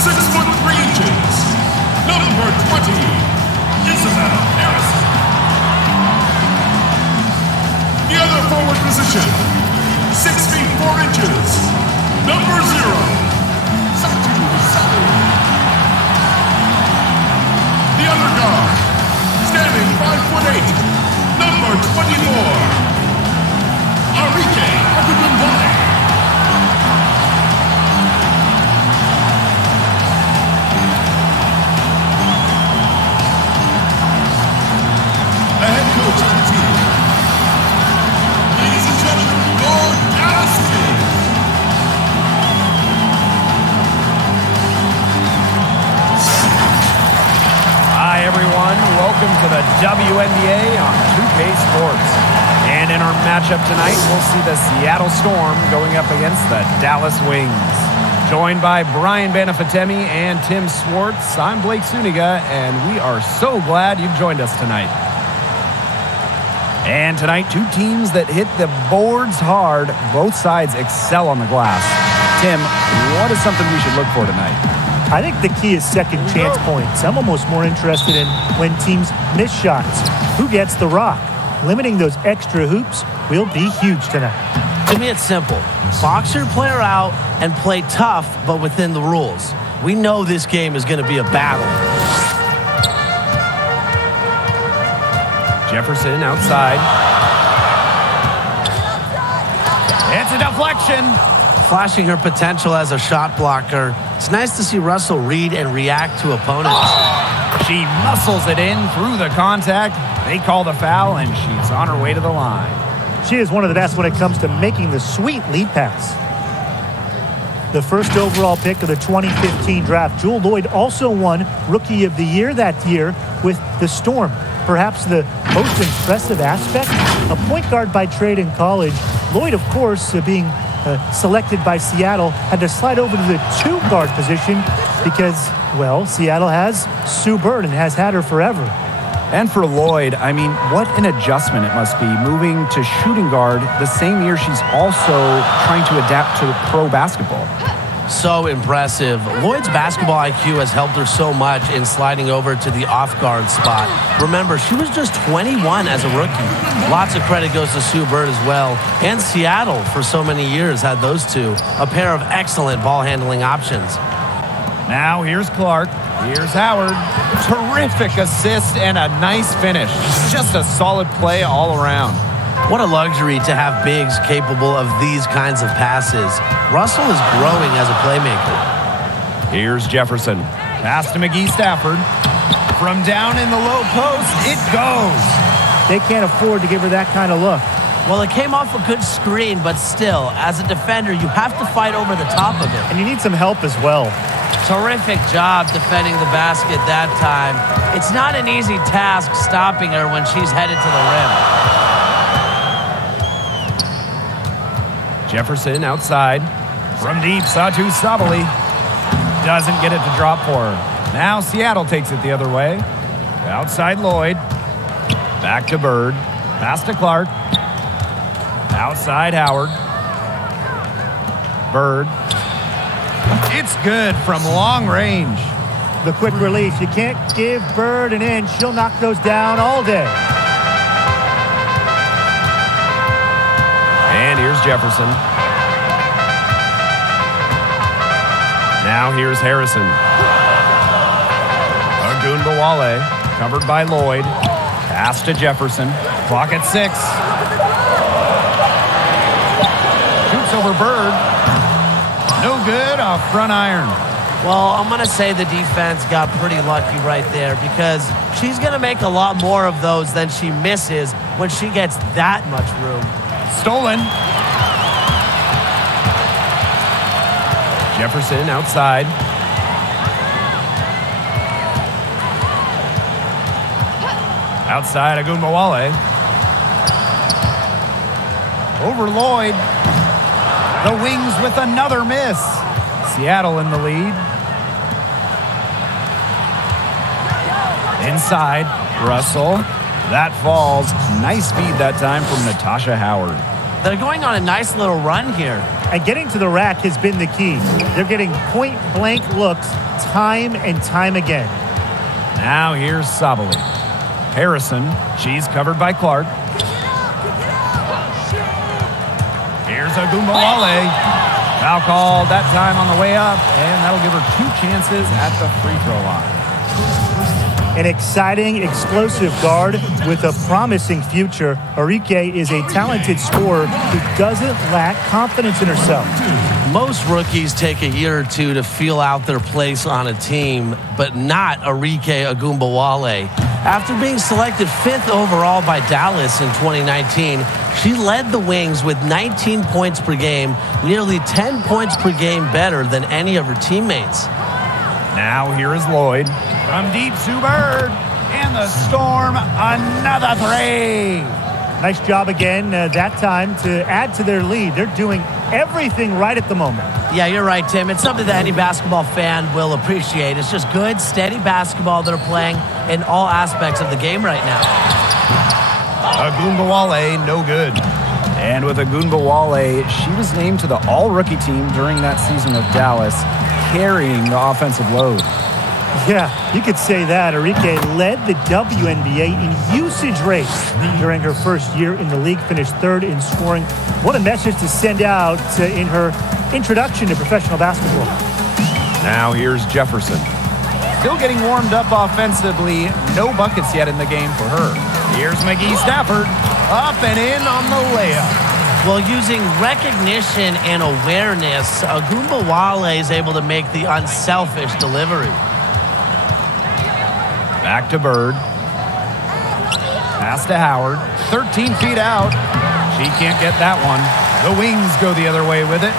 6'3", number 20, Isabel Harrison. The other forward position, 6 feet 4 inches, number 0, Satu Sabu. The other guard, standing 5'8", number 24, Arike Akubumbale. The head coach of the team, ladies and gentlemen, Lord Dallas King. Hi, everyone. Welcome to the WNBA on 2K Sports. And in our matchup tonight, we'll see the Seattle Storm going up against the Dallas Wings. Joined by Brian Banafitemi and Tim Swartz, I'm Blake Suniga, and we are so glad you've joined us tonight. And tonight, two teams that hit the boards hard. Both sides excel on the glass. Tim, what is something we should look for tonight? I think the key is second chance points. I'm almost more interested in when teams miss shots. Who gets the rock? Limiting those extra hoops will be huge tonight. To me, it's simple. Box your player out and play tough, but within the rules. We know this game is going to be a battle. Jefferson outside. It's a deflection. Flashing her potential as a shot blocker. It's nice to see Russell read and react to opponents. She muscles it in through the contact. They call the foul, and she's on her way to the line. She is one of the best when it comes to making the sweet lead pass. The first overall pick of the 2015 draft, Jewell Loyd also won Rookie of the Year that year with the Storm. Perhaps the most impressive aspect, a point guard by trade in college. Loyd, of course, being selected by Seattle, had to slide over to the two-guard position because, well, Seattle has Sue Bird and has had her forever. And for Loyd, I mean, what an adjustment it must be moving to shooting guard the same year she's also trying to adapt to pro basketball. So impressive. Loyd's basketball IQ has helped her so much in sliding over to the off-guard spot. Remember, she was just 21 as a rookie. Lots of credit goes to Sue Bird as well. And Seattle, for so many years, had those two. A pair of excellent ball-handling options. Now here's Clark. Here's Howard. Terrific assist and a nice finish. Just a solid play all around. What a luxury to have bigs capable of these kinds of passes. Russell is growing as a playmaker. Here's Jefferson. Pass to McGee Stafford. From down in the low post, it goes. They can't afford to give her that kind of look. Well, it came off a good screen, but still, as a defender, you have to fight over the top of it. And you need some help as well. Terrific job defending the basket that time. It's not an easy task stopping her when she's headed to the rim. Jefferson outside. From deep, Satu Sabali. Doesn't get it to drop for her. Now Seattle takes it the other way. Outside Loyd. Back to Bird. Pass to Clark. Outside Howard. Bird. It's good from long range. The quick release. You can't give Bird an inch. She'll knock those down all day. And here's Jefferson. Now here's Harrison. Agunbawale, covered by Loyd. Pass to Jefferson. Clock at 6. Shoots over Bird. No good off front iron. Well, I'm going to say the defense got pretty lucky right there because she's going to make a lot more of those than she misses when she gets that much room. Stolen. Jefferson outside. Outside Agunbawale. Over Loyd. The Wings with another miss. Seattle in the lead. Inside, Russell. That falls. Nice feed that time from Natasha Howard. They're going on a nice little run here. And getting to the rack has been the key. They're getting point-blank looks time and time again. Now here's Sabali. Harrison, she's covered by Clark. Here's Agumbawale. Foul called that time on the way up, and that'll give her 2 chances at the free throw line. An exciting, explosive guard with a promising future. Arike is a talented scorer who doesn't lack confidence in herself. Most rookies take a year or two to feel out their place on a team, but not Arike Agumbawale. After being selected 5th overall by Dallas in 2019, she led the Wings with 19 points per game, nearly 10 points per game better than any of her teammates. Now here is Lloyd. From deep, Sue Bird. And the Storm, another 3. Nice job again that time to add to their lead. They're doing everything right at the moment. Yeah, you're right, Tim. It's something that any basketball fan will appreciate. It's just good, steady basketball they're playing in all aspects of the game right now. Agumbawale, no good. And with Agumbawale, she was named to the all-rookie team during that season with Dallas, carrying the offensive load. Yeah, you could say that. Arike led the WNBA in usage rates during her first year in the league, finished 3rd in scoring. What a message to send out in her introduction to professional basketball. Now here's Jefferson. Still getting warmed up offensively. No buckets yet in the game for her. Here's McGee Stafford. Up and in on the layup. Well, using recognition and awareness, Agumbawale is able to make the unselfish delivery. Back to Bird. Pass to Howard. 13 feet out. She can't get that one. The Wings go the other way with it.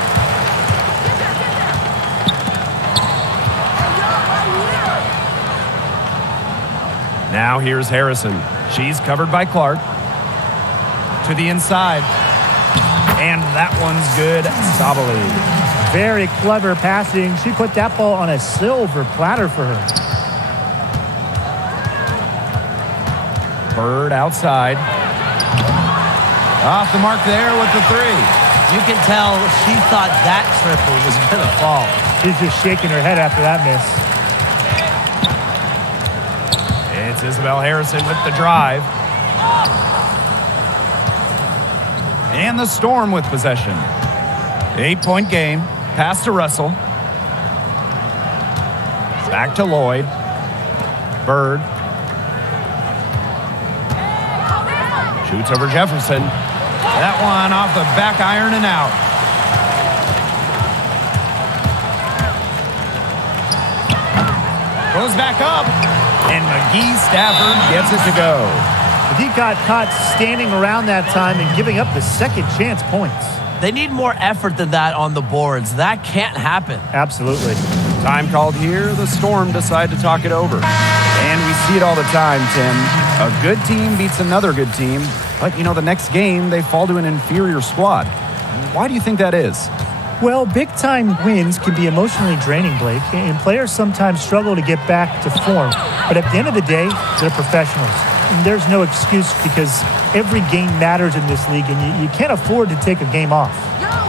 Now here's Harrison. She's covered by Clark. To the inside. And that one's good. Sabali. Very clever passing. She put that ball on a silver platter for her. Bird outside. Off the mark there with the 3. You can tell she thought that triple was going to fall. She's just shaking her head after that miss. It's Isabel Harrison with the drive. And the Storm with possession. 8-point game. Pass to Russell. Back to Lloyd. Bird. Shoots over Jefferson. That one off the back iron and out. Goes back up. And McGee Stafford gets it to go. McGee got caught standing around that time and giving up the second chance points. They need more effort than that on the boards. That can't happen. Absolutely. Time called here. The Storm decide to talk it over. And we see it all the time, Tim. A good team beats another good team. But, you know, the next game, they fall to an inferior squad. Why do you think that is? Well, big-time wins can be emotionally draining, Blake, and players sometimes struggle to get back to form. But at the end of the day, they're professionals. And there's no excuse because every game matters in this league, and you can't afford to take a game off.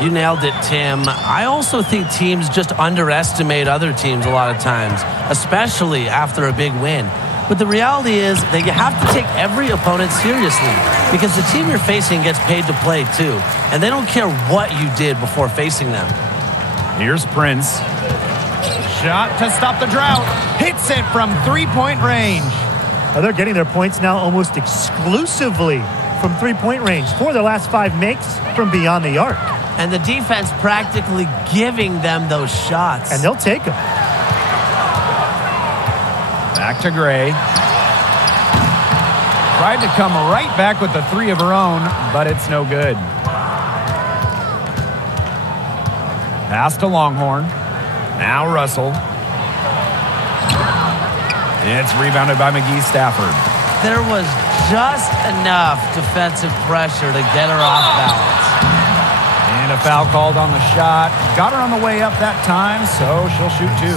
You nailed it, Tim. I also think teams just underestimate other teams a lot of times, especially after a big win. But the reality is that you have to take every opponent seriously because the team you're facing gets paid to play too, and they don't care what you did before facing them. Here's Prince. Shot to stop the drought. Hits it from three-point range. They're getting their points now almost exclusively from three-point range. 4 of their last 5 makes from beyond the arc. And the defense practically giving them those shots. And they'll take them. Back to Gray. Tried to come right back with the 3 of her own, but it's no good. Pass to Longhorn. Now Russell. It's rebounded by McGee Stafford. There was just enough defensive pressure to get her off balance. And a foul called on the shot. Got her on the way up that time, so she'll shoot 2.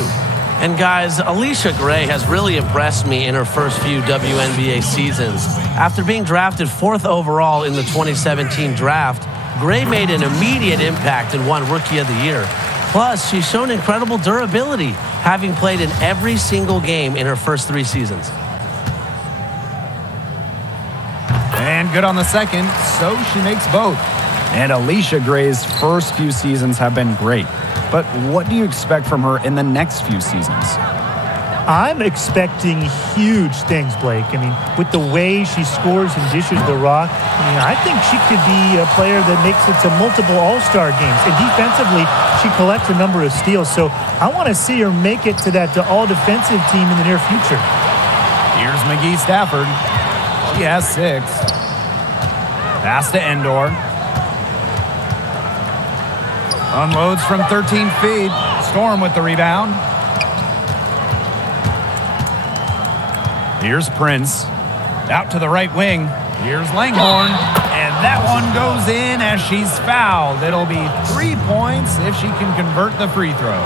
And guys, Alicia Gray has really impressed me in her first few WNBA seasons. After being drafted 4th overall in the 2017 draft, Gray made an immediate impact and won Rookie of the Year. Plus, she's shown incredible durability, having played in every single game in her first 3 seasons. And good on the second, so she makes both. And Alicia Gray's first few seasons have been great. But what do you expect from her in the next few seasons? I'm expecting huge things, Blake. I mean, with the way she scores and dishes the rock, I think she could be a player that makes it to multiple All-Star games. And defensively, she collects a number of steals. So I want to see her make it to that all-defensive team in the near future. Here's McGee Stafford. She has 6. Pass to Endor. Unloads from 13 feet. Storm with the rebound. Here's Prince. Out to the right wing. Here's Langhorne. And that one goes in as she's fouled. It'll be 3 points if she can convert the free throw.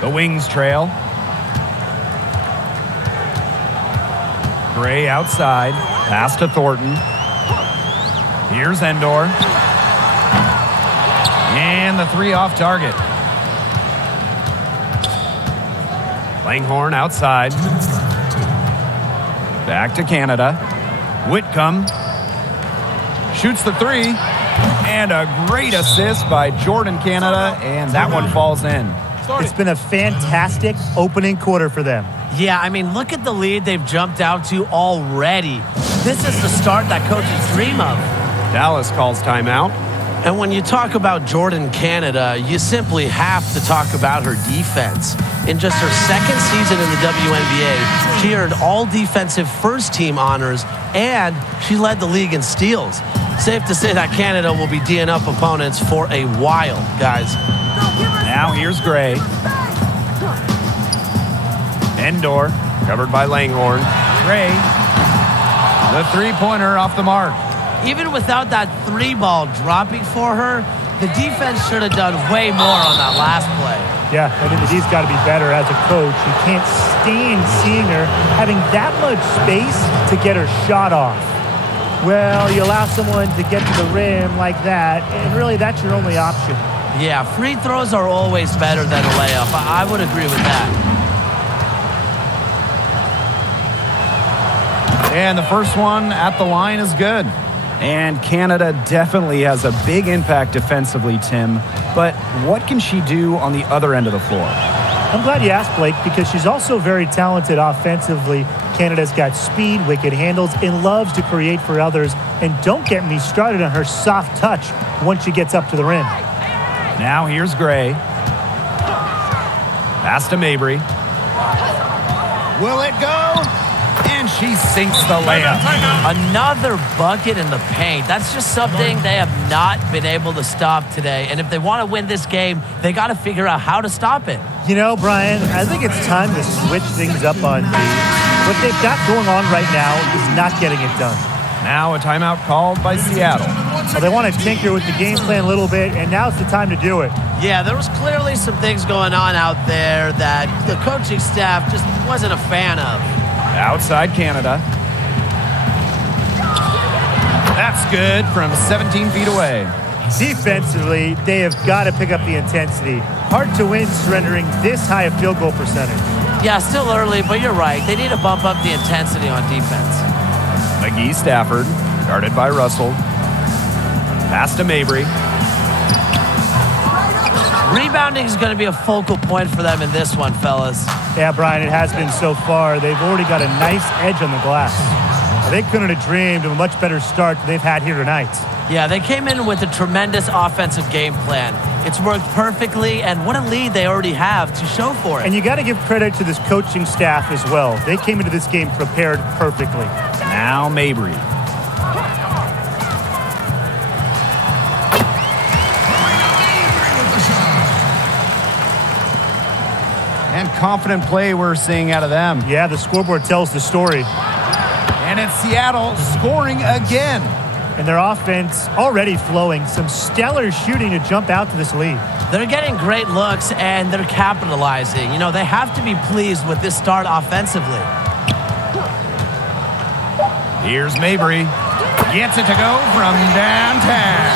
The Wings trail. Gray outside. Pass to Thornton. Here's Endor. And the 3 off target. Langhorne outside. Back to Canada. Whitcomb shoots the 3. And a great assist by Jordan Canada. And that one falls in. It's been a fantastic opening quarter for them. Yeah, I mean, look at the lead they've jumped out to already. This is the start that coaches dream of. Dallas calls timeout. And when you talk about Jordan Canada, you simply have to talk about her defense. In just her second season in the WNBA, she earned all defensive first team honors, and she led the league in steals. Safe to say that Canada will be D'ing up opponents for a while, guys. Now here's Gray. Endor, covered by Langhorne. Gray, the 3-pointer off the mark. Even without that 3 ball dropping for her, the defense should have done way more on that last play. Yeah, I mean, he's got to be better as a coach. You can't stand seeing her having that much space to get her shot off. Well, you allow someone to get to the rim like that, and really that's your only option. Yeah, free throws are always better than a layup. I would agree with that. And the first one at the line is good. And Canada definitely has a big impact defensively, Tim. But what can she do on the other end of the floor? I'm glad you asked, Blake, because she's also very talented offensively. Canada's got speed, wicked handles, and loves to create for others. And don't get me started on her soft touch once she gets up to the rim. Now here's Gray. Pass to Mabry. Will it go? And she sinks the layup. Another bucket in the paint. That's just something they have not been able to stop today. And if they want to win this game, they got to figure out how to stop it. You know, Brian, I think it's time to switch things up on D. What they've got going on right now is not getting it done. Now a timeout called by Seattle. Well, they want to tinker with the game plan a little bit, and now's the time to do it. Yeah, there was clearly some things going on out there that the coaching staff just wasn't a fan of. Outside Canada. That's good from 17 feet away. Defensively, they have got to pick up the intensity. Hard to win surrendering this high a field goal percentage. Yeah, still early, but you're right. They need to bump up the intensity on defense. McGee Stafford, guarded by Russell. Pass to Mabry. Rebounding is going to be a focal point for them in this one, fellas. Yeah, Brian, it has been so far. They've already got a nice edge on the glass. They couldn't have dreamed of a much better start than they've had here tonight. Yeah, they came in with a tremendous offensive game plan. It's worked perfectly, and what a lead they already have to show for it. And you got to give credit to this coaching staff as well. They came into this game prepared perfectly. Now Mabry. And confident play we're seeing out of them. Yeah, the scoreboard tells the story. And it's Seattle scoring again. And their offense already flowing. Some stellar shooting to jump out to this lead. They're getting great looks, and they're capitalizing. You know, they have to be pleased with this start offensively. Here's Mabry. Gets it to go from downtown.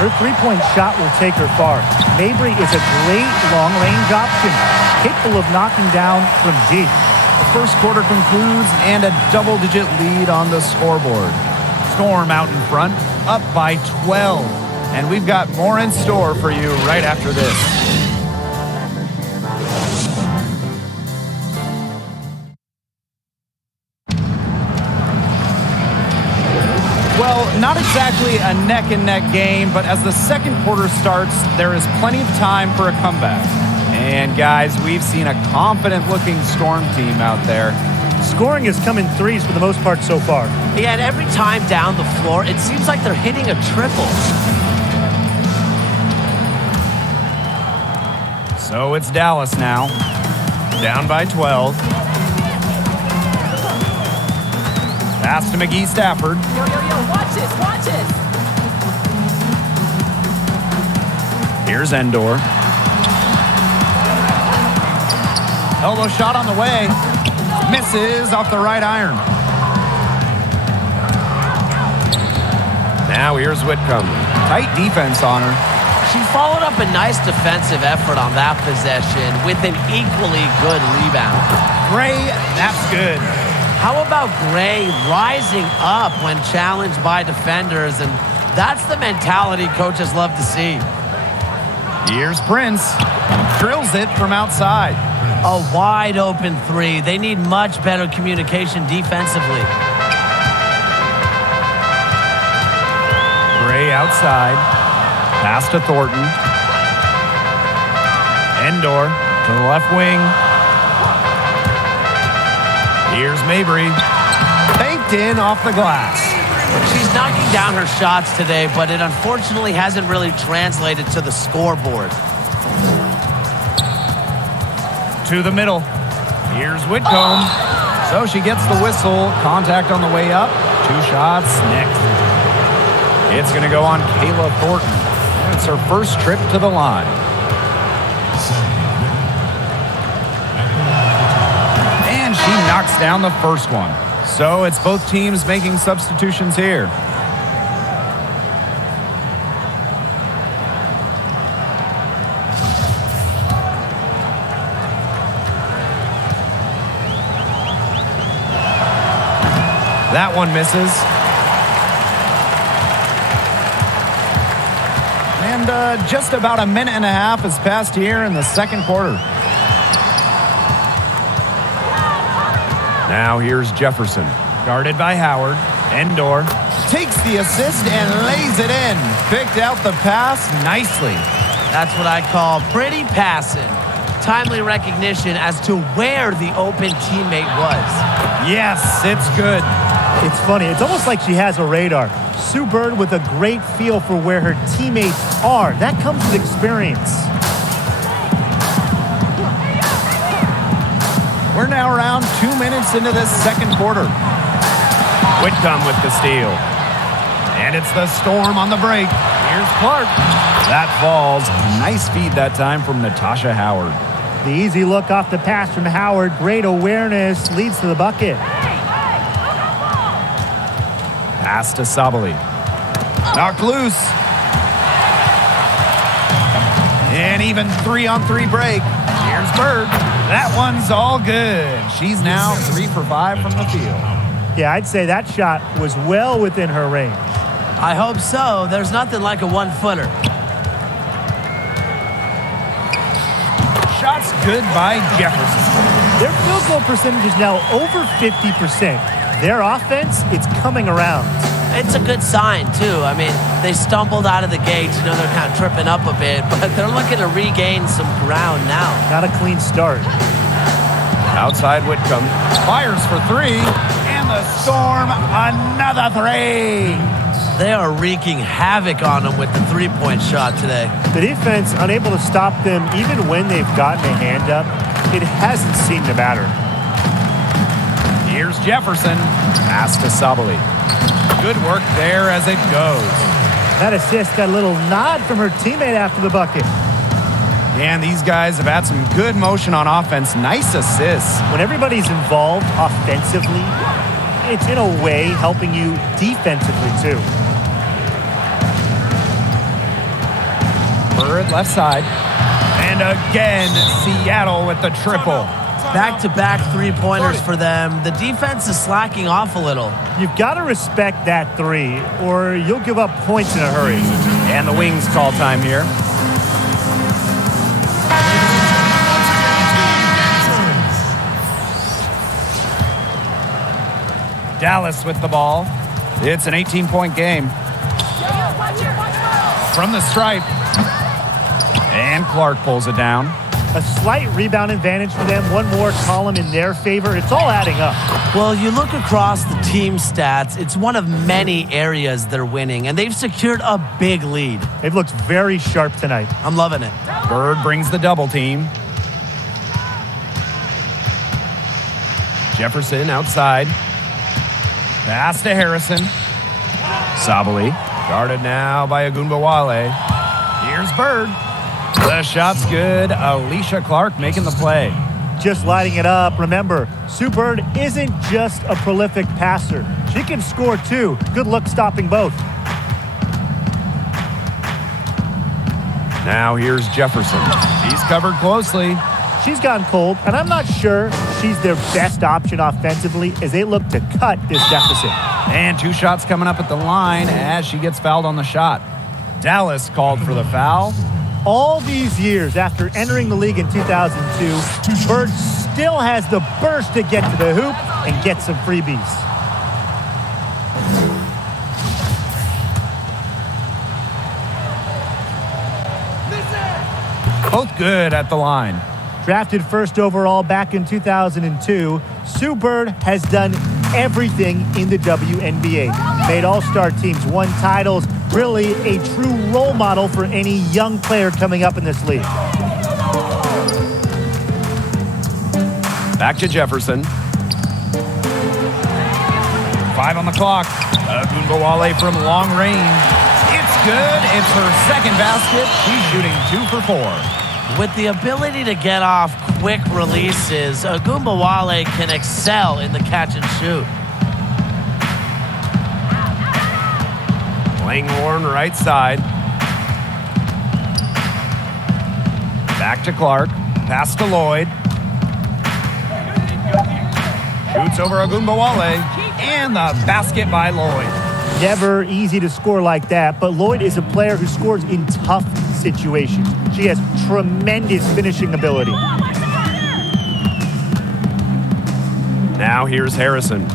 Her three-point shot will take her far. Mabry is a great long-range option, capable of knocking down from deep. The first quarter concludes and a double-digit lead on the scoreboard. Storm out in front, up by 12. And we've got more in store for you right after this. Well, not exactly a neck-and-neck game, but as the second quarter starts, there is plenty of time for a comeback. And guys, we've seen a confident-looking Storm team out there. Scoring has come in threes for the most part so far. Yeah, and every time down the floor, it seems like they're hitting a triple. So it's Dallas now, down by 12. Pass to McGee Stafford. Yo, watch this. Here's Endor. Elbow shot on the way. Misses off the right iron. Now here's Whitcomb. Tight defense on her. She followed up a nice defensive effort on that possession with an equally good rebound. Gray, that's good. How about Gray rising up when challenged by defenders? And that's the mentality coaches love to see. Here's Prince. Drills it from outside. A wide open three. They need much better communication defensively. Gray outside. Pass to Thornton. Endor to the left wing. Here's Mabry. Banked in off the glass. She's knocking down her shots today, but it unfortunately hasn't really translated to the scoreboard. To the middle. Here's Whitcomb. So she gets the whistle. Contact on the way up. 2 shots next. It's going to go on Kayla Thornton. It's her first trip to the line. And she knocks down the first one. So it's both teams making substitutions here. That one misses. And just about a minute and a half has passed here in the second quarter. Now here's Jefferson. Guarded by Howard. Endor takes the assist and lays it in. Picked out the pass nicely. That's what I call pretty passing. Timely recognition as to where the open teammate was. Yes, it's good. It's funny. It's almost like she has a radar. Sue Bird with a great feel for where her teammates are. That comes with experience. We're now around 2 minutes into this second quarter. Whitcomb with the steal. And it's the Storm on the break. Here's Clark. That falls. Nice feed that time from Natasha Howard. The easy look off the pass from Howard. Great awareness. Leads to the bucket. Pass to Sabali. Knocked loose. And even 3-on-3 break. Here's Bird. That one's all good. She's now 3 for 5 from the field. Yeah, I'd say that shot was well within her range. I hope so. There's nothing like a one-footer. Shots good by Jefferson. Their field goal percentage is now over 50%. Their offense, it's coming around. It's a good sign, too. I mean, they stumbled out of the gates. You know, they're kind of tripping up a bit, but they're looking to regain some ground now. Not a clean start. Outside Whitcomb. Fires for 3. And the Storm, another 3. They are wreaking havoc on them with the three-point shot today. The defense unable to stop them even when they've gotten a hand up. it hasn't seemed to matter. Here's Jefferson. Pass to Sabali. Good work there as it goes. That assist got a little nod from her teammate after the bucket. And these guys have had some good motion on offense. Nice assists. When everybody's involved offensively, it's in a way helping you defensively too. Bird left side. And again, Seattle with the triple. Back-to-back three-pointers for them. The defense is slacking off a little. You've got to respect that three, or you'll give up points in a hurry. And the Wings call time here. Dallas with the ball. It's an 18-point game. From the stripe. And Clark pulls it down. A slight rebound advantage for them. One more column in their favor. It's all adding up. Well, you look across the team stats, it's one of many areas they're winning, and they've secured a big lead. They've looked very sharp tonight. I'm loving it. Bird brings the double team. Jefferson outside. Pass to Harrison. Sabali. Guarded now by Agunbawale. Here's Bird. The shot's good. Alicia Clark making the play. Just lighting it up. Remember, Sue Bird isn't just a prolific passer. She can score too. Good luck stopping both. Now here's Jefferson. He's covered closely. She's gone cold, and I'm not sure she's their best option offensively as they look to cut this deficit. And two shots coming up at the line as she gets fouled on the shot. Dallas called for the foul. All these years after entering the league in 2002, Bird still has the burst to get to the hoop and get some freebies. Both good at the line. Drafted first overall back in 2002, Sue Bird has done everything in the WNBA. Made all-star teams, won titles, really a true role model for any young player coming up in this league. Back to Jefferson. 5 on the clock. Agunbawale from long range. It's good. It's her second basket. She's shooting 2 for 4. With the ability to get off quick releases, Agunbawale can excel in the catch and shoot. Langhorne right side. Back to Clark. Pass to Lloyd. Shoots over Agunbawale. And the basket by Lloyd. Never easy to score like that, but Lloyd is a player who scores in tough situations. She has tremendous finishing ability. Now here's Harrison.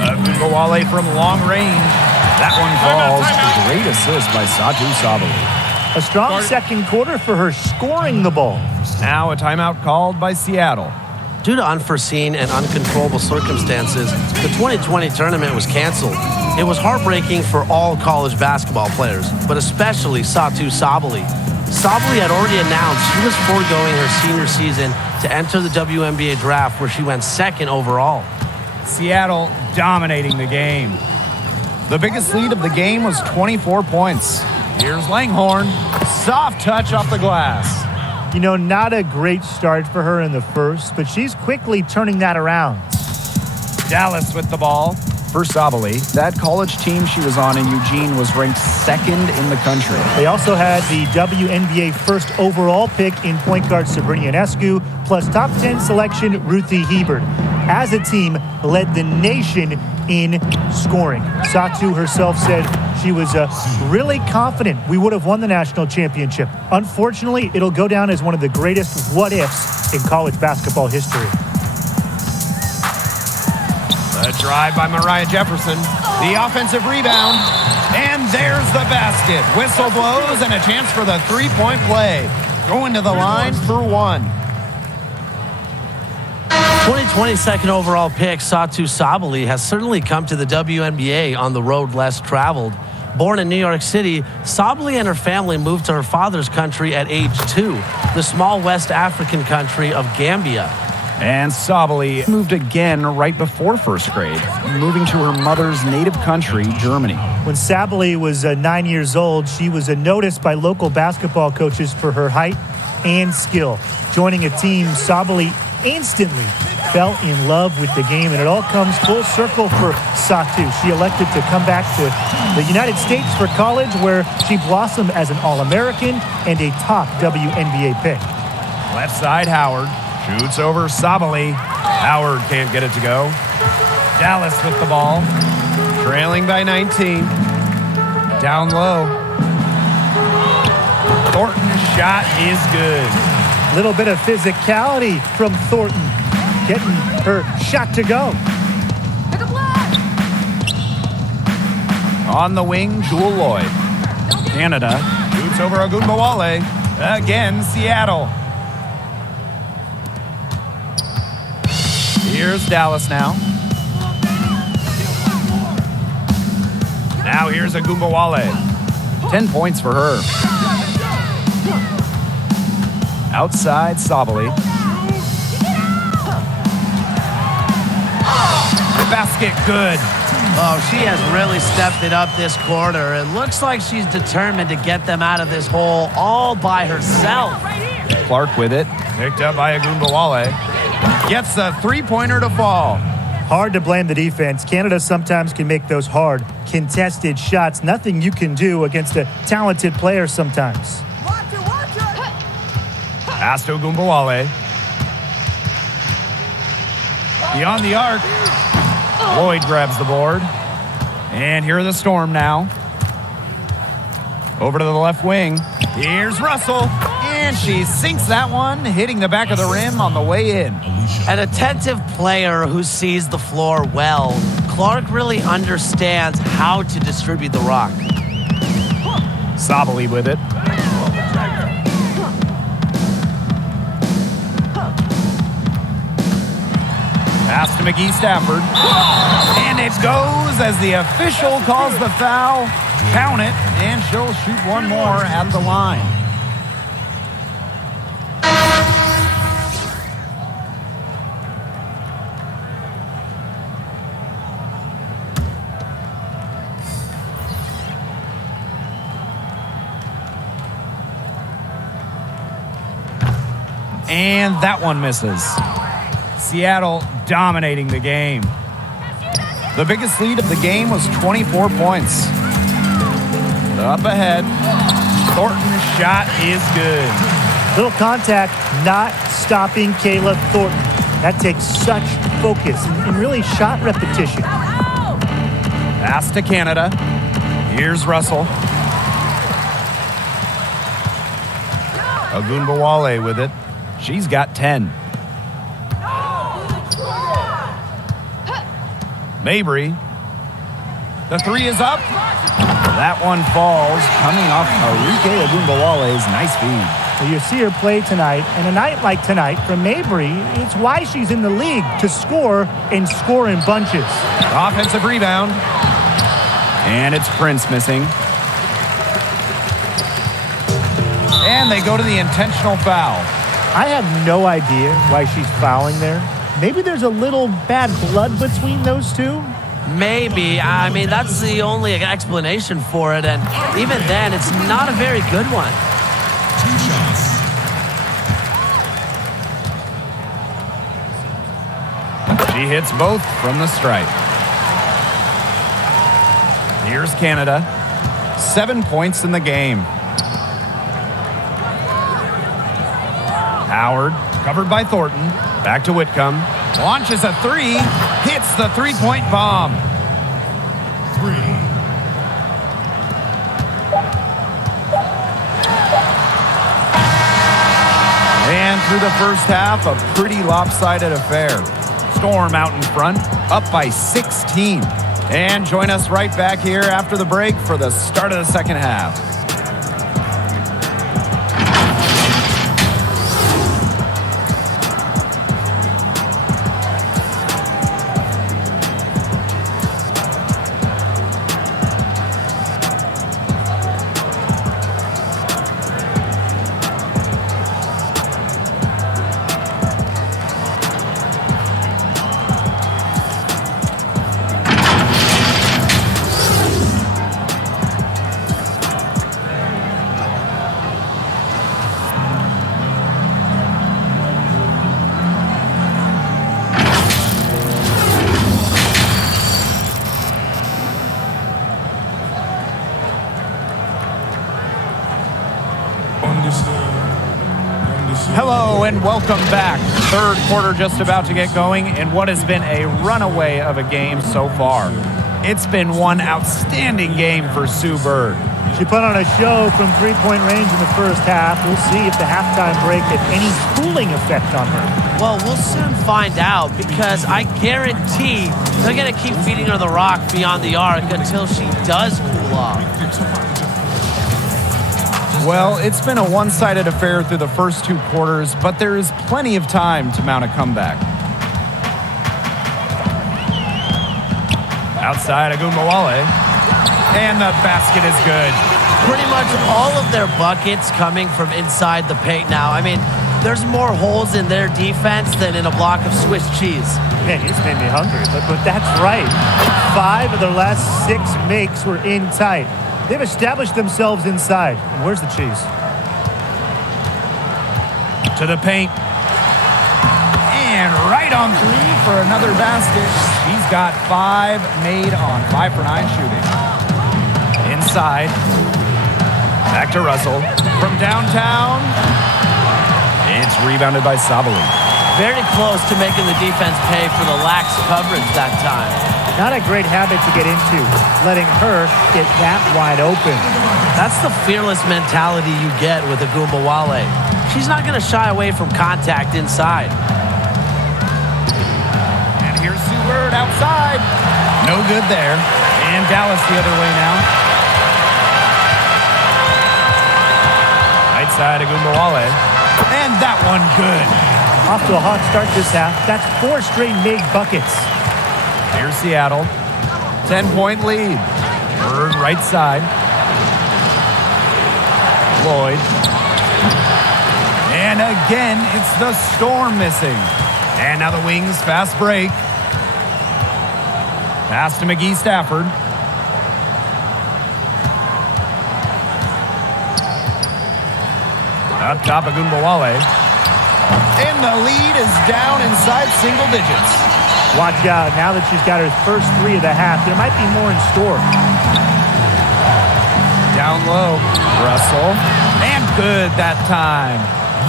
Agunbawale from long range. That one falls. Great assist by Satu Sabali. A strong second quarter for her scoring the ball. Now a timeout called by Seattle. Due to unforeseen and uncontrollable circumstances, the 2020 tournament was canceled. It was heartbreaking for all college basketball players, but especially Satu Sabali. Sabali had already announced she was foregoing her senior season to enter the WNBA draft, where she went second overall. Seattle dominating the game. The biggest lead of the game was 24 points. Here's Langhorne. Soft touch off the glass. You know, not a great start for her in the first, but she's quickly turning that around. Dallas with the ball. For Sabali, that college team she was on in Eugene was ranked second in the country. They also had the WNBA first overall pick in point guard Sabrina Ionescu, plus top 10 selection Ruthie Hebert. As a team, led the nation in scoring. Satu herself said she was really confident we would have won the national championship. Unfortunately, it'll go down as one of the greatest what-ifs in college basketball history. A drive by Mariah Jefferson. The offensive rebound. And there's the basket. Whistle blows and a chance for the three-point play. Going to the line for one. 2020 second overall pick Satu Sabali has certainly come to the WNBA on the road less traveled. Born in New York City, Sabally and her family moved to her father's country at age 2, the small West African country of Gambia. And Sabally moved again right before first grade, moving to her mother's native country, Germany. When Sabally was 9 years old, she was noticed by local basketball coaches for her height and skill. Joining a team, Sabally instantly fell in love with the game, and it all comes full circle for Satu. She elected to come back to the United States for college, where she blossomed as an All-American and a top WNBA pick. Left side, Howard. Shoots over Sabally. Howard can't get it to go. Dallas with the ball. Trailing by 19. Down low. Thornton's shot is good. Little bit of physicality from Thornton, getting her shot to go. Pick a block. On the wing, Jewel Lloyd. Canada shoots over Agumbawale. Again, Seattle. Here's Dallas now. Now here's Agumbawale. 10 points for her. Outside, Sabally. The basket, good. Oh, she has really stepped it up this quarter. It looks like she's determined to get them out of this hole all by herself. Clark with it. Picked up by Agumbawale. Gets the three-pointer to fall. Hard to blame the defense. Canada sometimes can make those hard, contested shots. Nothing you can do against a talented player sometimes. Pass to Agumbawale. Beyond the arc. Lloyd grabs the board. And here are the Storm now. Over to the left wing. Here's Russell. And she sinks that one, hitting the back of the rim on the way in. An attentive player who sees the floor well. Clark really understands how to distribute the rock. Sabally with it. Pass to McGee Stafford. And it goes as the official calls the foul. Count it, and she'll shoot one more at the line. And that one misses. Seattle dominating the game. The biggest lead of the game was 24 points. Up ahead. Thornton's shot is good. Little contact, not stopping Kayla Thornton. That takes such focus and really shot repetition. Pass to Canada. Here's Russell. Agumbawale with it. She's got 10. Mabry. The three is up. That one falls, coming off Arike Agumbawale's nice feed. Well, you see her play tonight, and a night like tonight from Mabry, it's why she's in the league, to score and score in bunches. Offensive rebound. And it's Prince missing. And they go to the intentional foul. I have no idea why she's fouling there. Maybe there's a little bad blood between those two. Maybe. I mean, that's the only explanation for it. And even then, it's not a very good one. 2 shots. She hits both from the stripe. Here's Canada. 7 points in the game. Howard, covered by Thornton. Back to Whitcomb. Launches a three. Hits the three-point bomb. 3. And through the first half, a pretty lopsided affair. Storm out in front, up by 16. And join us right back here after the break for the start of the second half. Hello and welcome back. Third quarter just about to get going in what has been a runaway of a game so far. It's been one outstanding game for Sue Bird. She put on a show from three-point range in the first half. We'll see if the halftime break had any cooling effect on her. Well, we'll soon find out because I guarantee they're going to keep feeding her the rock beyond the arc until she does cool off. Well, it's been a one-sided affair through the first two quarters, but there is plenty of time to mount a comeback. Outside, Agumbawale. And the basket is good. Pretty much all of their buckets coming from inside the paint now. I mean, there's more holes in their defense than in a block of Swiss cheese. Man, it's made me hungry, but that's right. 5 of their last 6 makes were in tight. They've established themselves inside. And where's the cheese? To the paint. And right on three for another basket. She's got 5 made on 5 for 9 shooting. Inside. Back to Russell. From downtown. It's rebounded by Sabali. Very close to making the defense pay for the lax coverage that time. Not a great habit to get into, letting her get that wide open. That's the fearless mentality you get with Agumbawale. She's not going to shy away from contact inside. And here's Sue Bird outside. No good there. And Dallas the other way now. Right side, Agumbawale. And that one good. Off to a hot start this half. That's 4 straight made buckets. Here's Seattle. 10-point lead. Bird right side. Lloyd. And again, it's the Storm missing. And now the Wings fast break. Pass to McGee Stafford. Up top, Agumbawale. And the lead is down inside single digits. Watch out. Now that she's got her first 3 of the half, there might be more in store. Down low. Russell. And good that time.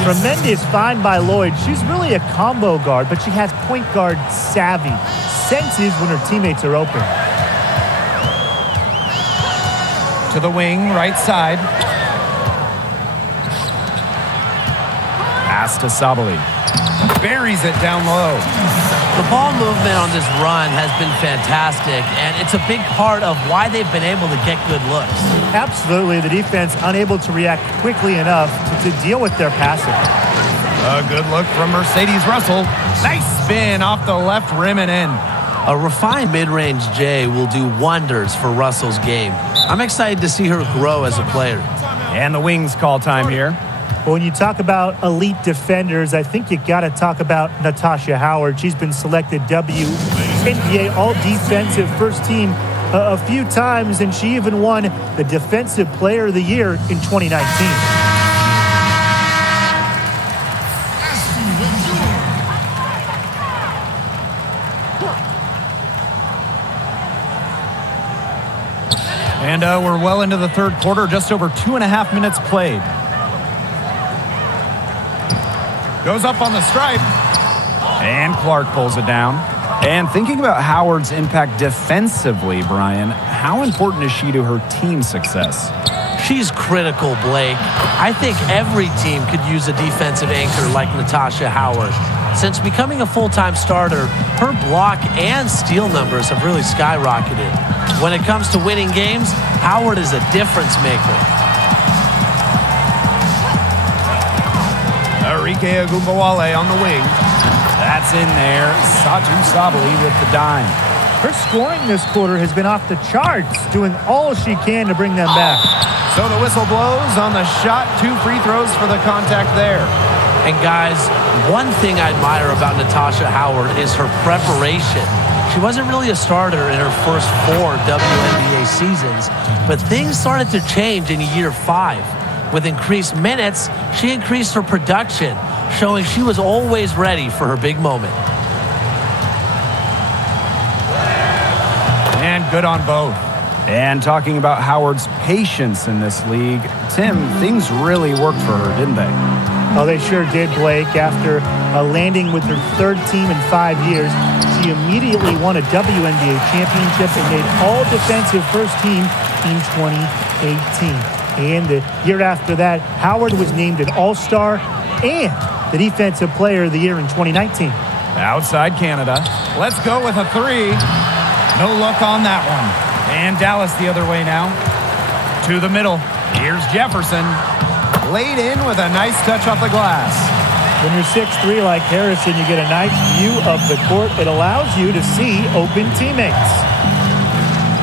Tremendous find by Lloyd. She's really a combo guard, but she has point guard savvy. Senses when her teammates are open. To the wing, right side. Pass to Sabali. Buries it down low. The ball movement on this run has been fantastic, and it's a big part of why they've been able to get good looks. Absolutely. The defense unable to react quickly enough to deal with their passing. A good look from Mercedes Russell. Nice spin off the left rim and in. A refined mid-range J will do wonders for Russell's game. I'm excited to see her grow as a player. And the Wings call time here. But when you talk about elite defenders, I think you got to talk about Natasha Howard. She's been selected WNBA All-Defensive First Team a few times, and she even won the Defensive Player of the Year in 2019. And we're well into the third quarter, just over 2.5 minutes played. Goes up on the stripe. And Clark pulls it down. And thinking about Howard's impact defensively, Brian, how important is she to her team's success? She's critical, Blake. I think every team could use a defensive anchor like Natasha Howard. Since becoming a full-time starter, her block and steal numbers have really skyrocketed. When it comes to winning games, Howard is a difference maker. Enrique Agumbawale on the wing. That's in there. Satu Sabali with the dime. Her scoring this quarter has been off the charts, doing all she can to bring them back. So the whistle blows on the shot. 2 free throws for the contact there. And guys, one thing I admire about Natasha Howard is her preparation. She wasn't really a starter in her first 4 WNBA seasons, but things started to change in year 5. With increased minutes, she increased her production, showing she was always ready for her big moment. And good on both. And talking about Howard's patience in this league, Tim, things really worked for her, didn't they? Oh, they sure did, Blake. After landing with her third team in 5 years, she immediately won a WNBA championship and made all-defensive first team in 2018. And the year after that, Howard was named an All-Star and the Defensive Player of the Year in 2019. Outside Canada. Let's go with a three. No luck on that one. And Dallas the other way now. To the middle. Here's Jefferson. Laid in with a nice touch off the glass. When you're 6'3" like Harrison, you get a nice view of the court. It allows you to see open teammates.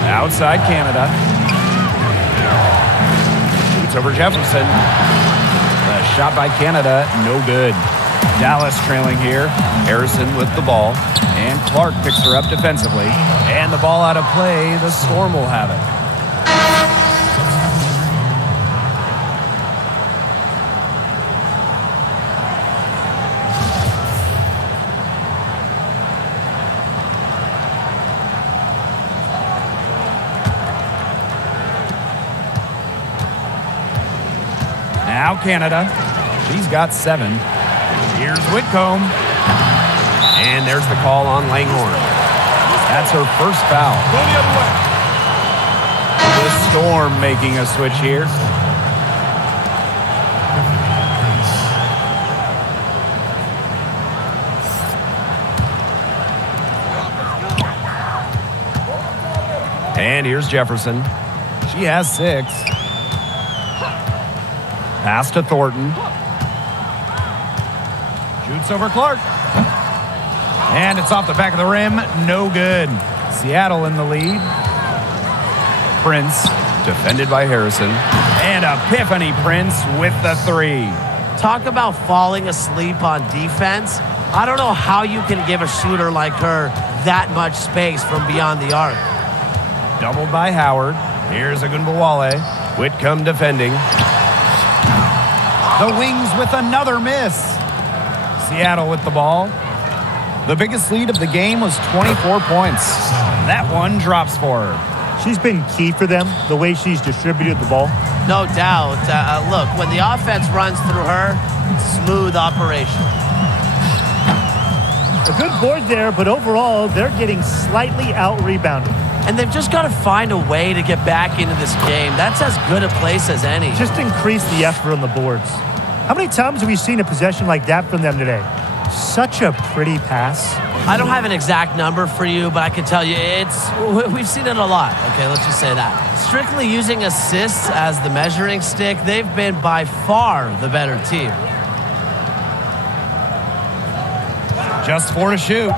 Outside Canada. Shoots over Jefferson. The shot by Canada, no good. Dallas trailing here. Harrison with the ball. And Clark picks her up defensively. And the ball out of play. The Storm will have it. Now Canada. She's got 7. Here's Whitcomb. And there's the call on Langhorne. That's her first foul. Go the other way. The Storm making a switch here. And here's Jefferson. She has 6. Pass to Thornton. Shoots over Clark. And it's off the back of the rim. No good. Seattle in the lead. Prince, defended by Harrison. And Epiphany Prince with the 3. Talk about falling asleep on defense. I don't know how you can give a shooter like her that much space from beyond the arc. Doubled by Howard. Here's Ogunbowale. Whitcomb defending. The Wings with another miss. Seattle with the ball. The biggest lead of the game was 24 points. That one drops for her. She's been key for them, the way she's distributed the ball. No doubt. Look, when the offense runs through her, smooth operation. A good board there, but overall, they're getting slightly out-rebounded. And they've just got to find a way to get back into this game. That's as good a place as any. Just increase the effort on the boards. How many times have we seen a possession like that from them today? Such a pretty pass. I don't have an exact number for you, but I can tell you we've seen it a lot. Okay, let's just say that. Strictly using assists as the measuring stick, they've been by far the better team. Just 4 to shoot.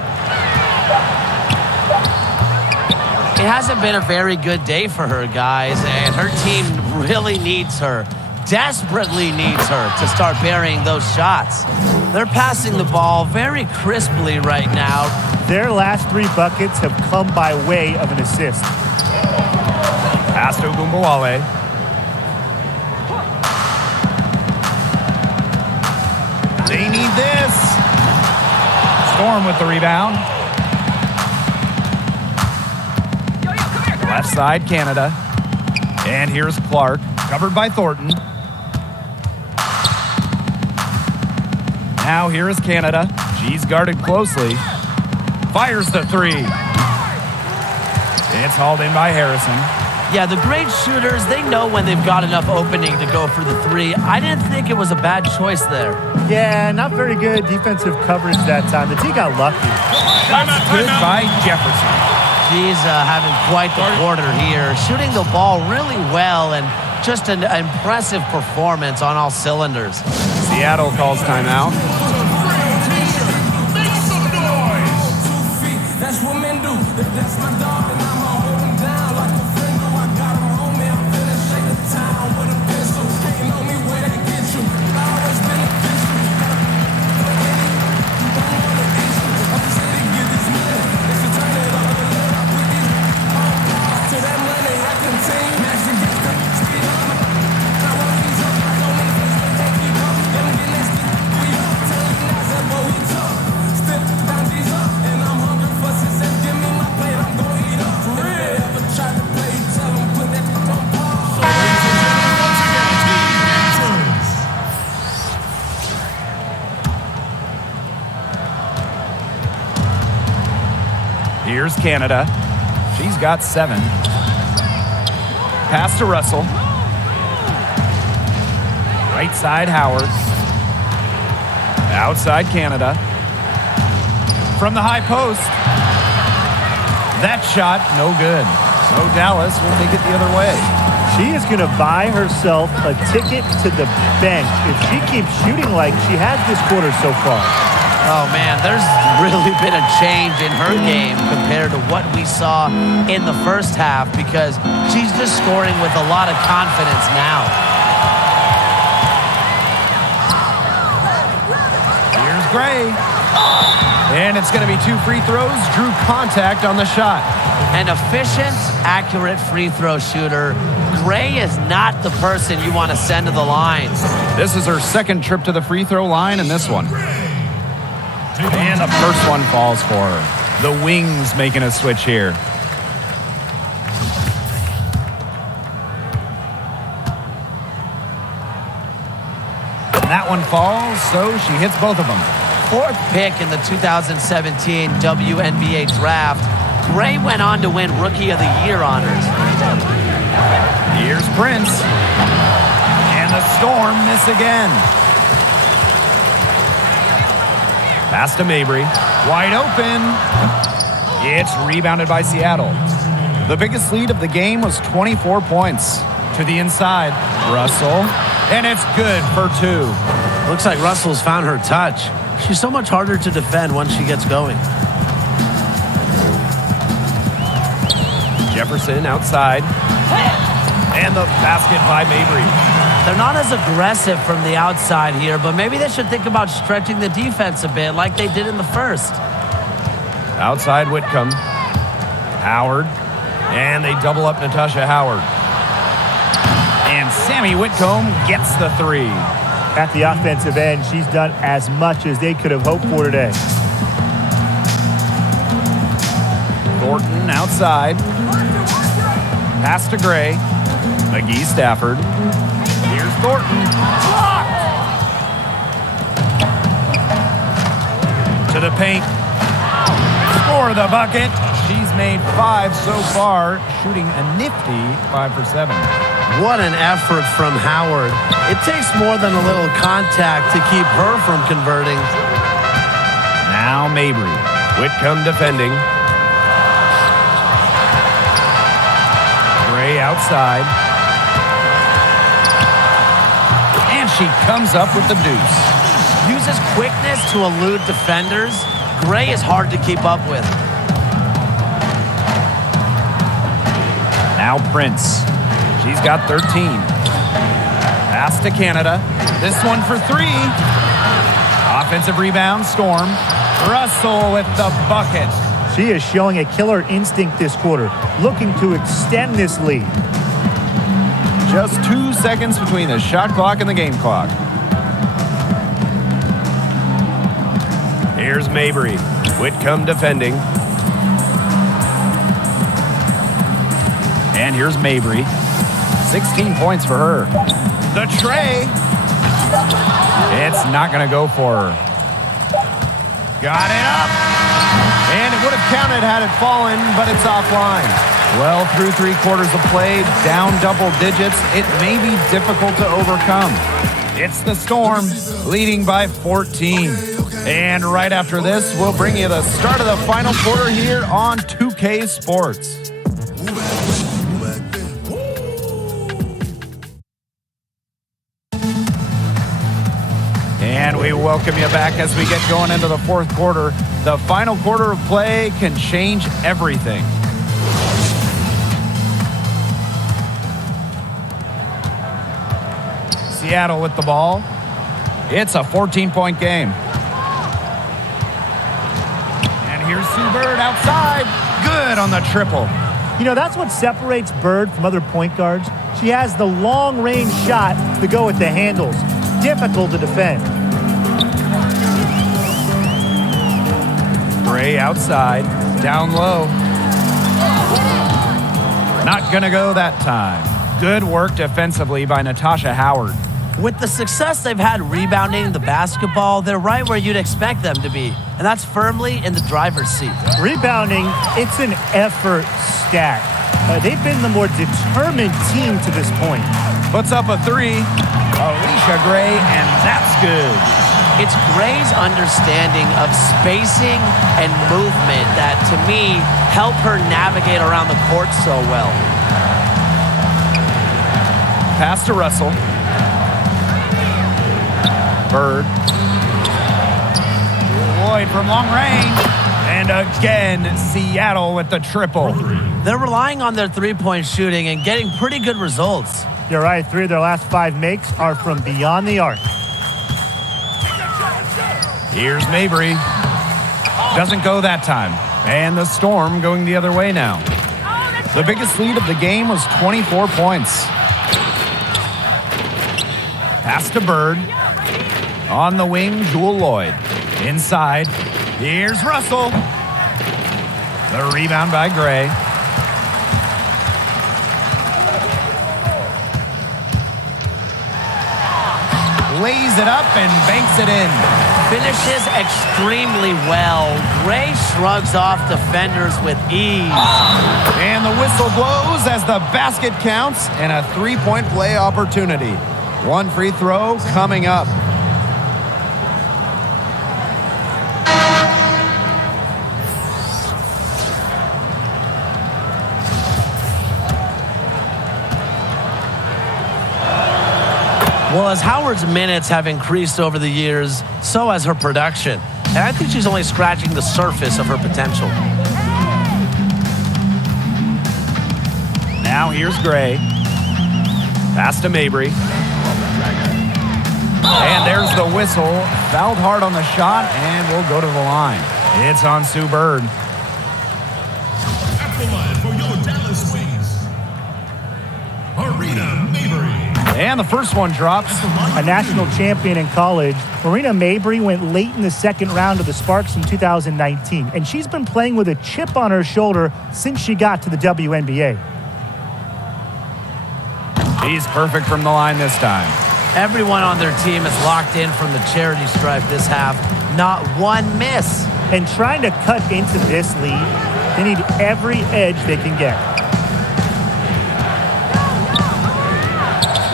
It hasn't been a very good day for her, guys, and her team really needs her, desperately needs her to start burying those shots. They're passing the ball very crisply right now. Their last 3 buckets have come by way of an assist. Pass to Ogunbowale. They need this. Storm with the rebound. Left side, Canada. And here's Clark, covered by Thornton. Now here is Canada. She's guarded closely. Fires the 3. It's hauled in by Harrison. Yeah, the great shooters, they know when they've got enough opening to go for the 3. I didn't think it was a bad choice there. Yeah, not very good defensive coverage that time. The D got lucky. Good by Jefferson. She's having quite the quarter here, shooting the ball really well and just an impressive performance on all cylinders. Seattle calls timeout. Make some noise. That's what men do. That's my dog, and I'ma hold him down like a friend do. I got him on me. I'm finna shake the town with a pistol. Hating on me where they get you. I always been a pistol. I'm the city, get this money. It's a turn it up and let up with these. To that money, I continue. Maxing gets cut. Speed on me. I want these up. I don't want to take you up. Let me get nasty. We up. Tell you now, that boy, he tough. Step down these up. And I'm hungry for success. Give me my plate. I'm gonna eat up. Here's Canada. She's got 7. Pass to Russell. Right side, Howard. Outside, Canada. From the high post. That shot, no good. So Dallas will take it the other way. She is going to buy herself a ticket to the bench if she keeps shooting like she has this quarter so far. Oh, man, there's really been a change in her game compared to what we saw in the first half because she's just scoring with a lot of confidence now. Here's Gray. And it's going to be 2 free throws. Drew contact on the shot. An efficient, accurate free throw shooter. Gray is not the person you want to send to the line. This is her second trip to the free throw line in this one. And the first one falls for her. The Wings making a switch here. And that one falls, so she hits both of them. 4th pick in the 2017 WNBA draft. Gray went on to win Rookie of the Year honors. Here's Prince. And the Storm miss again. Pass to Mabry. Wide open. It's rebounded by Seattle. The biggest lead of the game was 24 points. To the inside. Russell. And it's good for 2. Looks like Russell's found her touch. She's so much harder to defend once she gets going. Jefferson outside. And the basket by Mabry. They're not as aggressive from the outside here, but maybe they should think about stretching the defense a bit like they did in the first. Outside Whitcomb. Howard. And they double up Natasha Howard. And Sammy Whitcomb gets the 3. At the offensive end, she's done as much as they could have hoped for today. Thornton outside. Pass to Gray. McGee Stafford. Here's Thornton. Blocked. To the paint. For the bucket. She's made 5 so far, shooting a nifty 5 for 7. What an effort from Howard. It takes more than a little contact to keep her from converting. Now Mabry. Whitcomb defending. Gray outside. And she comes up with the deuce. Uses quickness to elude defenders. Gray is hard to keep up with. Now Prince. She's got 13. Pass to Canada. This one for 3. Offensive rebound, Storm. Russell with the bucket. She is showing a killer instinct this quarter, looking to extend this lead. Just 2 seconds between the shot clock and the game clock. Here's Mabry. Whitcomb defending. And here's Mabry. 16 points for her. The tray. It's not going to go for her. Got it up. And it would have counted had it fallen, but it's offline. Well, through 3 quarters of play, down double digits, it may be difficult to overcome. It's the Storm, leading by 14. And right after this, we'll bring you the start of the final quarter here on 2K Sports. And we welcome you back as we get going into the 4th quarter. The final quarter of play can change everything. Seattle with the ball. It's a 14-point game. And here's Sue Bird outside. Good on the triple. You know, that's what separates Bird from other point guards. She has the long-range shot to go with the handles. Difficult to defend. Gray outside, down low. Not gonna go that time. Good work defensively by Natasha Howard. With the success they've had rebounding the basketball, they're right where you'd expect them to be, and that's firmly in the driver's seat. Rebounding, it's an effort stat. They've been the more determined team to this point. Puts up a three. Alicia Gray, and that's good. It's Gray's understanding of spacing and movement that, to me, help her navigate around the court so well. Pass to Russell. Bird. Lloyd from long range. And again, Seattle with the triple. They're relying on their three-point shooting and getting pretty good results. You're right. 3 of their last 5 makes are from beyond the arc. Here's Mabry. Doesn't go that time. And the Storm going the other way now. The biggest lead of the game was 24 points. Pass to Bird. On the wing, Jewel Lloyd. Inside. Here's Russell. The rebound by Gray. Lays it up and banks it in. Finishes extremely well. Gray shrugs off defenders with ease. And the whistle blows as the basket counts and a three-point play opportunity. One free throw coming up. Well, as Howard's minutes have increased over the years, so has her production. And I think she's only scratching the surface of her potential. Now here's Gray. Pass to Mabry. And there's the whistle. Fouled hard on the shot and will go to the line. It's on Sue Bird. At the line for your Dallas Wings, Marina Mabry. And the first one drops. A national champion in college, Marina Mabry went late in the second round of the Sparks in 2019, and she's been playing with a chip on her shoulder since she got to the WNBA. He's perfect from the line this time. Everyone on their team is locked in from the charity stripe this half. Not one miss. And trying to cut into this lead, they need every edge they can get.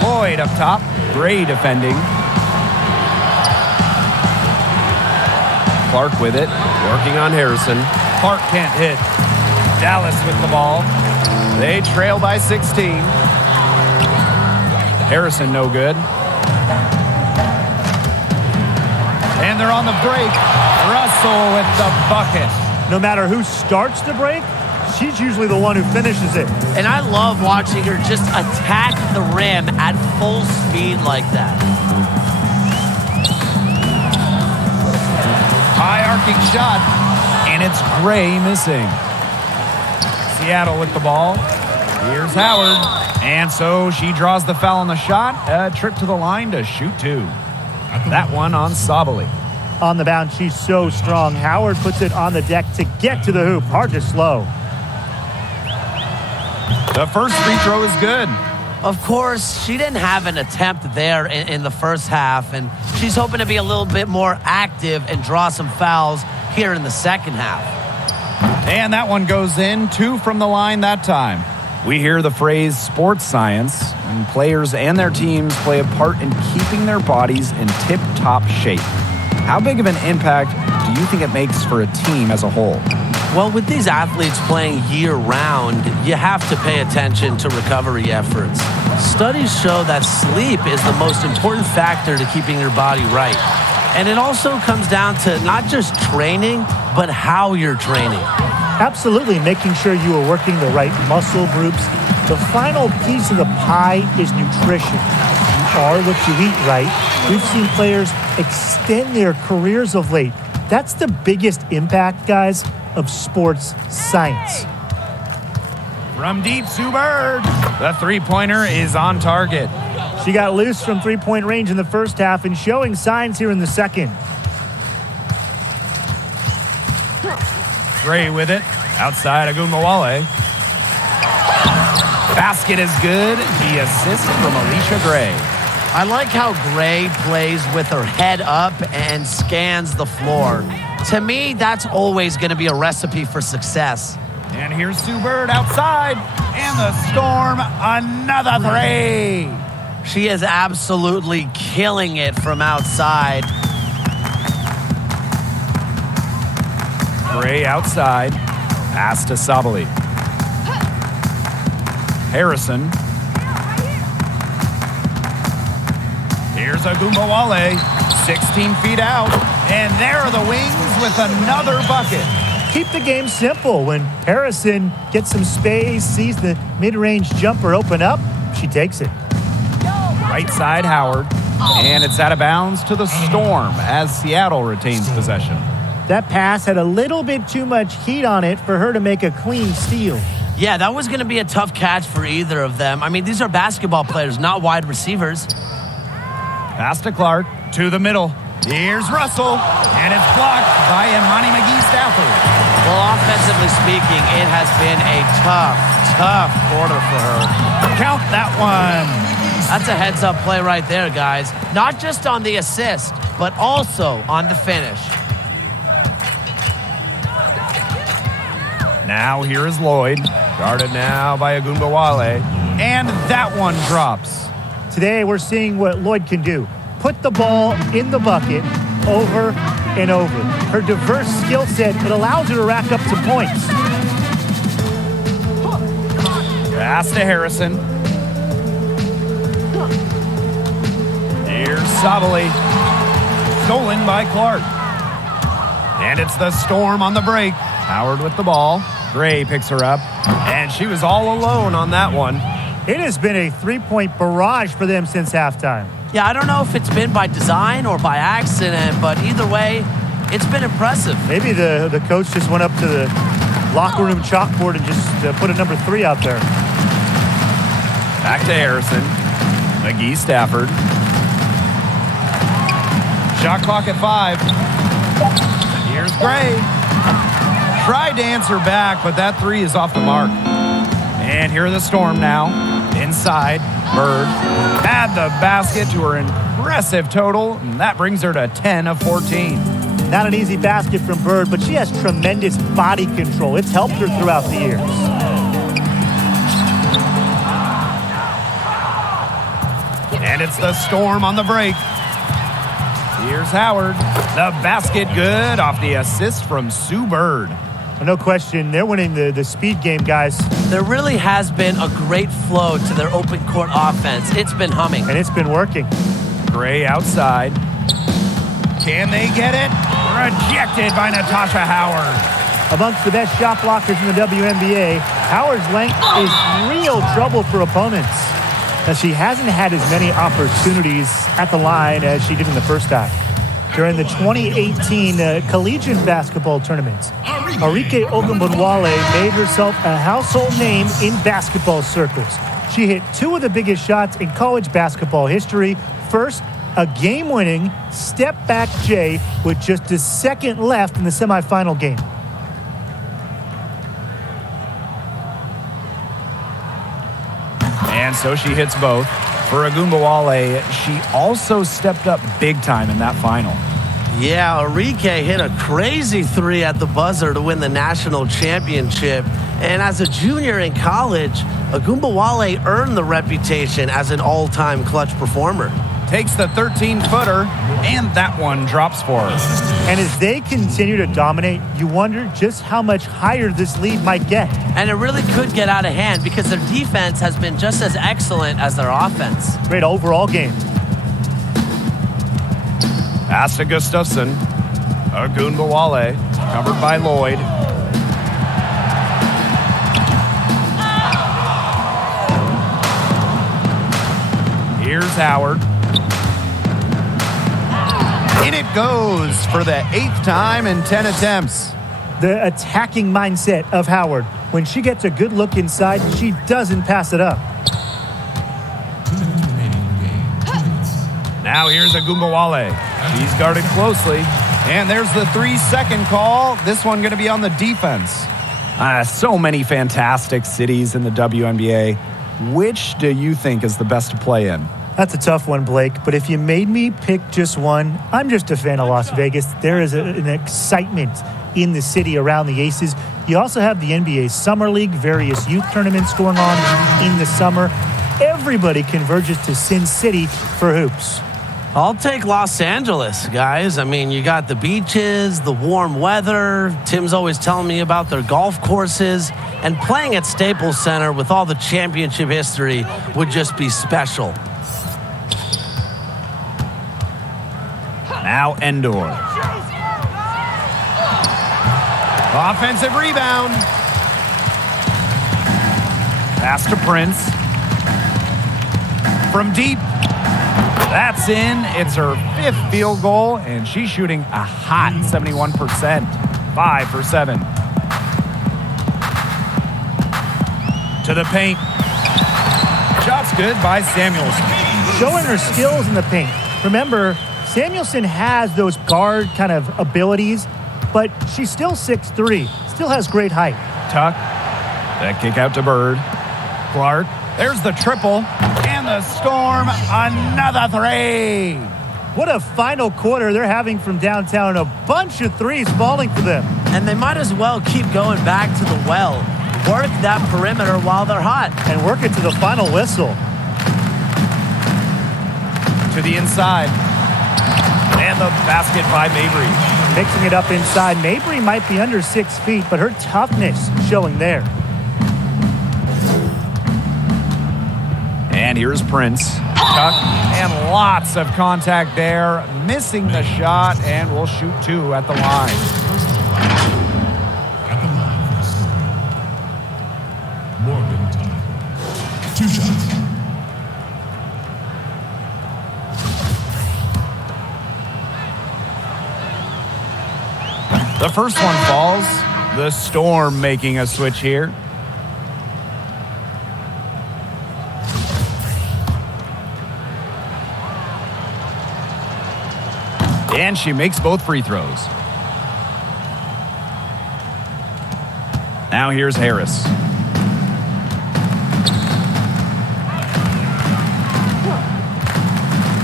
Lloyd up top. Gray defending. Clark with it. Working on Harrison. Clark can't hit. Dallas with the ball. They trail by 16. Harrison no good. And they're on the break. Russell with the bucket. No matter who starts the break, she's usually the one who finishes it. And I love watching her just attack the rim at full speed like that. High arcing shot. And it's Gray missing. Seattle with the ball. Here's Howard. And so she draws the foul on the shot. A trip to the line to shoot 2. That one on Sabali. On the bounce, she's so strong. Howard puts it on the deck to get to the hoop. Hard to slow. The first free throw is good. Of course, she didn't have an attempt there in the first half, and she's hoping to be a little bit more active and draw some fouls here in the second half. And that one goes in. 2 from the line that time. We hear the phrase sports science, and players and their teams play a part in keeping their bodies in tip-top shape. How big of an impact do you think it makes for a team as a whole? Well, with these athletes playing year-round, you have to pay attention to recovery efforts. Studies show that sleep is the most important factor to keeping your body right. And it also comes down to not just training, but how you're training. Absolutely, making sure you are working the right muscle groups. The final piece of the pie is nutrition. You are what you eat, right? We've seen players extend their careers of late. That's the biggest impact, guys, of sports science. From deep, Sue Bird. The three-pointer is on target. She got loose from three-point range in the first half and showing signs here in the second. Gray with it. Outside Agunmawale. Basket is good. The assist from Alicia Gray. I like how Gray plays with her head up and scans the floor. To me, that's always going to be a recipe for success. And here's Sue Bird outside. And the Storm, another three. She is absolutely killing it from outside. Gray outside. Pass to Sabali. Harrison. Here's Agumbawale. 16 feet out. And there are the Wings with another bucket. Keep the game simple. When Harrison gets some space, sees the mid-range jumper open up, she takes it. Right side, Howard. And it's out of bounds to the Storm as Seattle retains possession. That pass had a little bit too much heat on it for her to make a clean steal. Yeah, that was going to be a tough catch for either of them. I mean, these are basketball players, not wide receivers. Pass to Clark, to the middle. Here's Russell, and it's blocked by Imani McGee-Stafford. Well, offensively speaking, it has been a tough quarter for her. Count that one. That's a heads-up play right there, guys. Not just on the assist, but also on the finish. Now here is Lloyd, guarded now by Agumbawale, and that one drops. Today we're seeing what Lloyd can do. Put the ball in the bucket over and over. Her diverse skill set, it allows her to rack up some points. Pass to Harrison. Here's Sabali. Stolen by Clark. And it's the Storm on the break. Howard with the ball. Gray picks her up. And she was all alone on that one. It has been a three-point barrage for them since halftime. Yeah, I don't know if it's been by design or by accident, but either way, it's been impressive. Maybe the coach just went up to the locker room chalkboard and just put a number 3 out there. Back to Harrison. McGee-Stafford. Shot clock at 5. Here's Gray. Tried to answer back, but that 3 is off the mark. And here are the Storm now. Inside, Bird. Add the basket to her impressive total, and that brings her to 10 of 14. Not an easy basket from Bird, but she has tremendous body control. It's helped her throughout the years. And it's the Storm on the break. Here's Howard. The basket good off the assist from Sue Bird. No question, they're winning the speed game, guys. There really has been a great flow to their open court offense. It's been humming. And it's been working. Gray outside. Can they get it? Rejected by Natasha Howard. Amongst the best shot blockers in the WNBA, Howard's length is real trouble for opponents. Now, she hasn't had as many opportunities at the line as she did in the first half. During the 2018 collegiate basketball tournament, Arike Ogunbowale made herself a household name in basketball circles. She hit 2 of the biggest shots in college basketball history. First, a game-winning step-back J with just a second left in the semifinal game. And so she hits both. For Agumbawale, she also stepped up big time in that final. Yeah, Arike hit a crazy 3 at the buzzer to win the national championship. And as a junior in college, Agumbawale earned the reputation as an all-time clutch performer. Takes the 13-footer, and that one drops for her. And as they continue to dominate, you wonder just how much higher this lead might get. And it really could get out of hand because their defense has been just as excellent as their offense. Great overall game. Pass to Gustafson. Agumbawale, covered by Lloyd. Here's Howard. In it goes for the 8th time in 10 attempts. The attacking mindset of Howard. When she gets a good look inside, she doesn't pass it up. Now here's Agumbawale. She's guarded closely. And there's the 3-second call. This one going to be on the defense. So many fantastic cities in the WNBA. Which do you think is the best to play in? That's a tough one, Blake. But if you made me pick just one, I'm just a fan of Las Vegas. There is an excitement in the city around the Aces. You also have the NBA Summer League, various youth tournaments going on in the summer. Everybody converges to Sin City for hoops. I'll take Los Angeles, guys. I mean, you got the beaches, the warm weather. Tim's always telling me about their golf courses. And playing at Staples Center with all the championship history would just be special. Now Endor. Offensive rebound. Pass to Prince. From deep. That's in. It's her 5th field goal, and she's shooting a hot 71%. 5 for 7. To the paint. Shot's good by Samuelson. Showing her skills in the paint. Remember, Samuelson has those guard kind of abilities, but she's still 6'3", still has great height. Tuck. That kick out to Bird. Clark. There's the triple. And the Storm, another 3. What a final quarter they're having from downtown. A bunch of threes falling for them. And they might as well keep going back to the well. Work that perimeter while they're hot. And work it to the final whistle. To the inside. And the basket by Mabry. Mixing it up inside. Mabry might be under 6 feet, but her toughness showing there. And here's Prince. Tuck. And lots of contact there. Missing the shot, and we'll shoot 2 at the line. At the line. Morgantown. 2 shots. The first one falls. The Storm making a switch here. And she makes both free throws. Now here's Harris.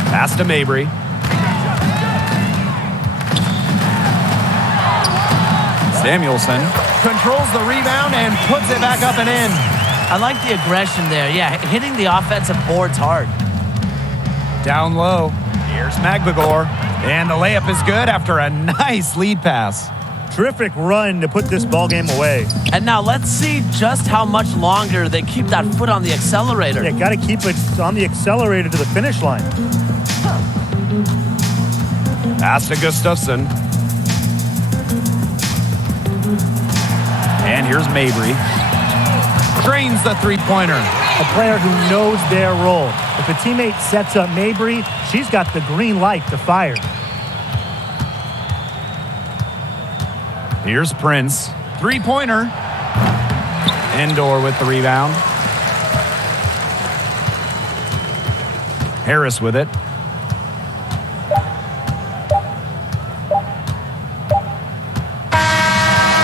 Pass to Mabry. Samuelson controls the rebound and puts it back up and in. I like the aggression there. Yeah, hitting the offensive boards hard. Down low. Here's Magbagor. And the layup is good after a nice lead pass. Terrific run to put this ball game away. And now let's see just how much longer they keep that foot on the accelerator. Yeah, got to keep it on the accelerator to the finish line. Pass to Gustafson. And here's Mabry. Drains the three-pointer. A player who knows their role. If a teammate sets up Mabry, she's got the green light to fire. Here's Prince. Three-pointer. Endor with the rebound. Harris with it.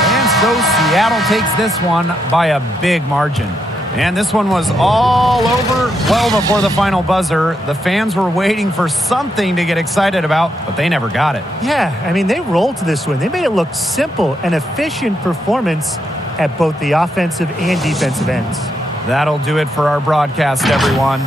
And so Seattle takes this one by a big margin. And this one was all over well before the final buzzer. The fans were waiting for something to get excited about, but they never got it. Yeah, I mean, they rolled to this win. They made it look simple and efficient performance at both the offensive and defensive ends. That'll do it for our broadcast, everyone.